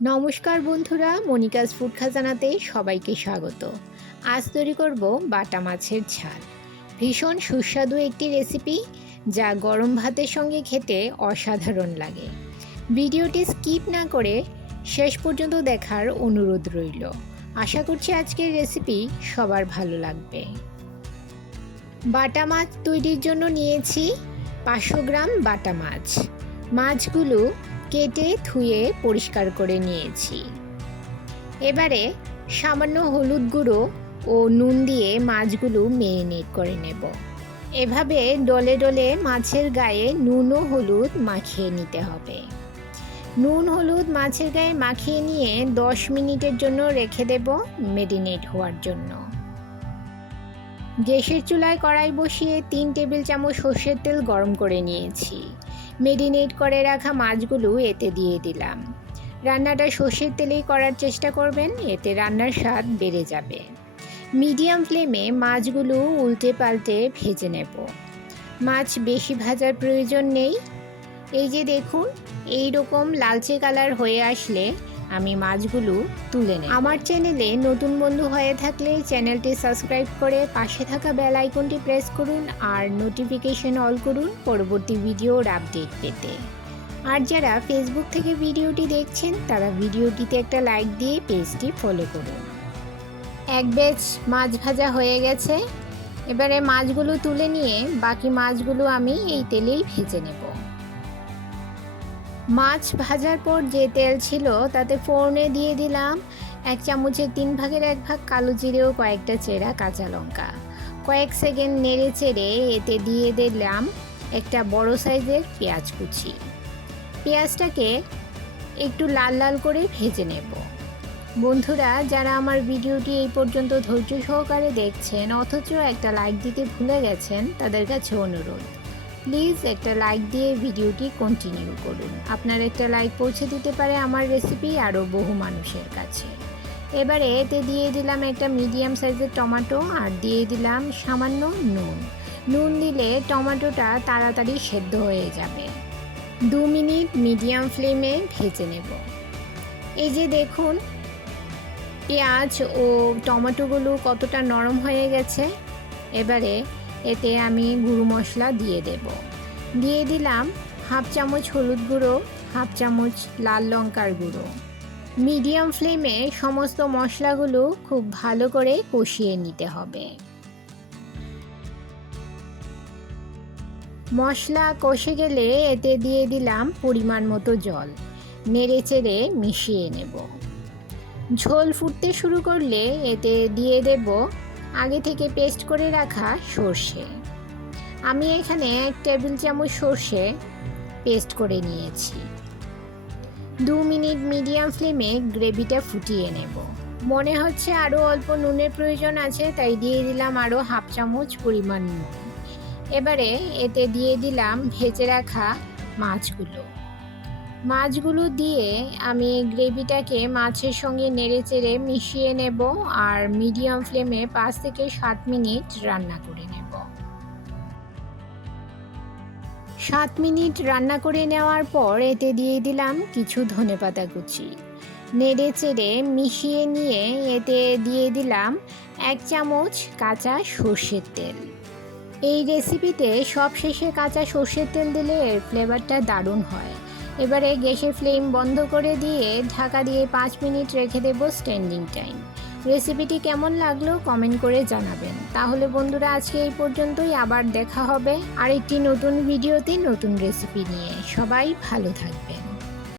নমস্কার বন্ধুরা, Monica's food খাজানাতে সবাইকে স্বাগত। আজ তৈরি করব বাটা মাছের ঝাল। ভীষণ সুস্বাদু একটি রেসিপি যা গরম ভাতের সঙ্গে খেতে অসাধারণ লাগে। ভিডিওটি স্কিপ না করে শেষ পর্যন্ত দেখার অনুরোধ রইল। আশা করছি আজকের রেসিপি সবার ভালো লাগবে। বাটা মাছ তৈরির জন্য নিয়েছি 500 গ্রাম বাটা মাছ। মাছগুলো কেটে ধুয়ে পরিষ্কার করে নিয়েছি। এবারে সামান্য হলুদ গুঁড়ো ও নুন দিয়ে মাছগুলো ম্যারিনেট করে নেব। এভাবে ডলে ডলে মাছের গায়ে নুন ও হলুদ মাখিয়ে নিতে হবে। নুন হলুদ মাছের গায়ে মাখিয়ে নিয়ে 10 মিনিটের জন্য রেখে দেব ম্যারিনেট হওয়ার জন্য। গ্যাসের চুলায় কড়াই বসিয়ে 3 টেবিল চামচ সর্ষের তেল গরম করে নিয়েছি। ম্যারিনেট করে রাখা মাছগুলো এতে দিয়ে দিলাম। রান্নাটা সর্ষের তেলেই করার চেষ্টা করবেন, এতে রান্নার স্বাদ বেড়ে যাবে। মিডিয়াম ফ্লেমে মাছগুলো উল্টে পাল্টে ভেজে নেব। মাছ বেশি ভাজার প্রয়োজন নেই। এই যে দেখুন, এই রকম লালচে কালার হয়ে আসলে আমি মাছগুলো তুলে নেব। আমার চ্যানেলে নতুন বন্ধু হয়ে থাকলে চ্যানেলটি সাবস্ক্রাইব করে পাশে থাকা বেল আইকনটি প্রেস করুন আর নোটিফিকেশন অল করুন পরবর্তী ভিডিওর আপডেট পেতে। আর যারা ফেসবুক থেকে ভিডিওটি দেখছেন তারা ভিডিওটিতে একটা লাইক দিয়ে পেজটি ফলো করুন। এক ব্যাচ মাছ ভাজা হয়ে গেছে। এবারে মাছগুলো তুলে নিয়ে বাকি মাছগুলো আমি এই তেলেই ভেজে নেব। মাছ ভাজার পর যে তেল ছিল তাতে ফোড়নে দিয়ে দিলাম 1 চামচের 3 ভাগের 1 ভাগ কালো জিরে ও কয়েকটা চেরা কাঁচা লঙ্কা। কয়েক সেকেন্ড নেড়ে চেড়ে এতে দিয়ে দিলাম একটা বড় সাইজের পেঁয়াজ কুচি। পেঁয়াজটাকে একটু লাল লাল করে ভেজে নেব। বন্ধুরা, যারা আমার ভিডিওটি এই পর্যন্ত ধৈর্য সহকারে দেখছেন অথচ একটা লাইক দিতে ভুলে গেছেন, তাদের কাছে অনুরোধ, প্লিজ একটা লাইক দিয়ে ভিডিওটি কন্টিনিউ করুন। আপনার একটা লাইক পৌঁছে দিতে পারে আমার রেসিপি আরও বহু মানুষের কাছে। এবারে এতে দিয়ে দিলাম একটা মিডিয়াম সাইজের টমেটো আর দিয়ে দিলাম সামান্য নুন। নুন দিলে টমেটোটা তাড়াতাড়ি সেদ্ধ হয়ে যাবে। 2 মিনিট মিডিয়াম ফ্লেমে ভেজে নেব। এই যে দেখুন, পেঁয়াজ ও টমেটোগুলো কতটা নরম হয়ে গেছে। এবারে এতে আমি গুঁড়ো মশলা দিয়ে দেব। দিয়ে দিলাম 1/2 চামচ হলুদ গুঁড়ো, 1/2 চামচ লাল লঙ্কার গুঁড়ো। মিডিয়াম ফ্লেমে সমস্ত মশলাগুলো খুব ভালো করে কষিয়ে নিতে হবে। মশলা কষে গেলে এতে দিয়ে দিলাম পরিমাণ মতো জল। নেড়ে চেড়ে মিশিয়ে নেব। ঝোল ফুটতে শুরু করলে এতে দিয়ে দেব আগে থেকে পেস্ট করে রাখা সর্ষে। আমি এখানে 1 টেবিল চামচ সর্ষে পেস্ট করে নিয়েছি। 2 মিনিট মিডিয়াম ফ্লেমে গ্রেভিটা ফুটিয়ে নেব। মনে হচ্ছে আরও অল্প নুনের প্রয়োজন আছে, তাই দিয়ে দিলাম আরও 1/2 চামচ পরিমাণ নুন। এবারে এতে দিয়ে দিলাম ভেজে রাখা মাছগুলো দিয়ে আমি গ্রেভিটাকে মাছের সঙ্গে নেড়েচেড়ে মিশিয়ে নেব আর মিডিয়াম ফ্লেমে 5 থেকে 7 মিনিট রান্না করে নেব। 7 মিনিট রান্না করে নেওয়ার পর এতে দিয়ে দিলাম কিছু ধনেপাতা কুচি। নেড়েচেড়ে মিশিয়ে নিয়ে এতে দিয়ে দিলাম 1 চামচ কাঁচা সর্ষের তেল। এই রেসিপিতে সবশেষে কাঁচা সর্ষের তেল দিলে এর ফ্লেভারটা দারুণ হয়। এবারে গ্যাসের ফ্লেম বন্ধ করে দিয়ে ঢাকা দিয়ে 5 মিনিট রেখে দেব স্ট্যান্ডিং টাইম। রেসিপিটি কেমন লাগলো কমেন্ট করে জানাবেন। তাহলে বন্ধুরা, আজকে এই পর্যন্তই। আবার দেখা হবে আরেকটি নতুন ভিডিওতে নতুন রেসিপি নিয়ে। সবাই ভালো থাকবেন।